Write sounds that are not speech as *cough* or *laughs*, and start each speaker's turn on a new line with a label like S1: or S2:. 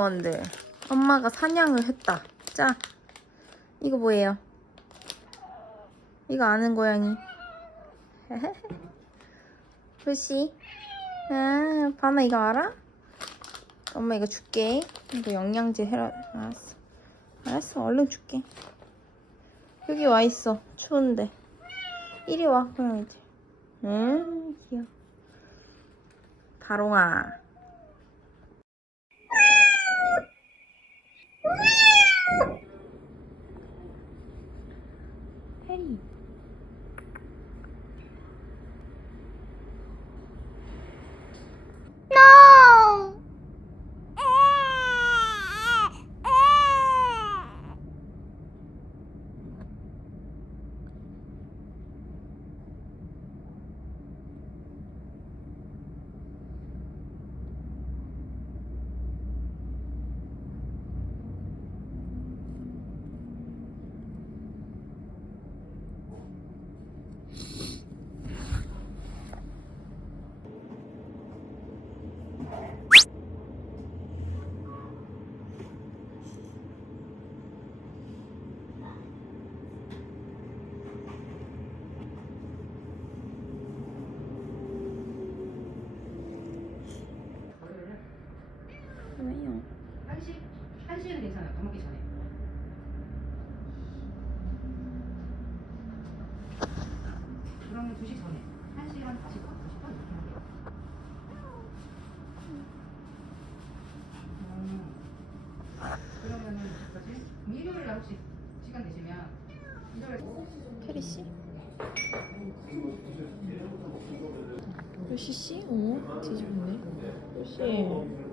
S1: 뭔데? 엄마가 사냥을 했다. 자, 이거 뭐예요? 이거 아는 고양이. *laughs* 루시. 아, 바나 이거 알아? 엄마 이거 줄게. 이거 영양제 해라. 알았어. 알았어, 얼른 줄게. 여기 와 있어. 추운데. 이리 와, 고양이들. 응, 귀여워. 다롱아. 해리.
S2: 3시에 내잖아요. 밥 먹기 전에. 그러면 2시 전에. 1시 한 40분, 90분 이렇게 할게요. 음. 그러면은 뭐지? 일요일 날 혹시 시간 되시면
S1: 캐리 씨? 네. 루시 씨? 어? 뒤집었네. 네. 루시.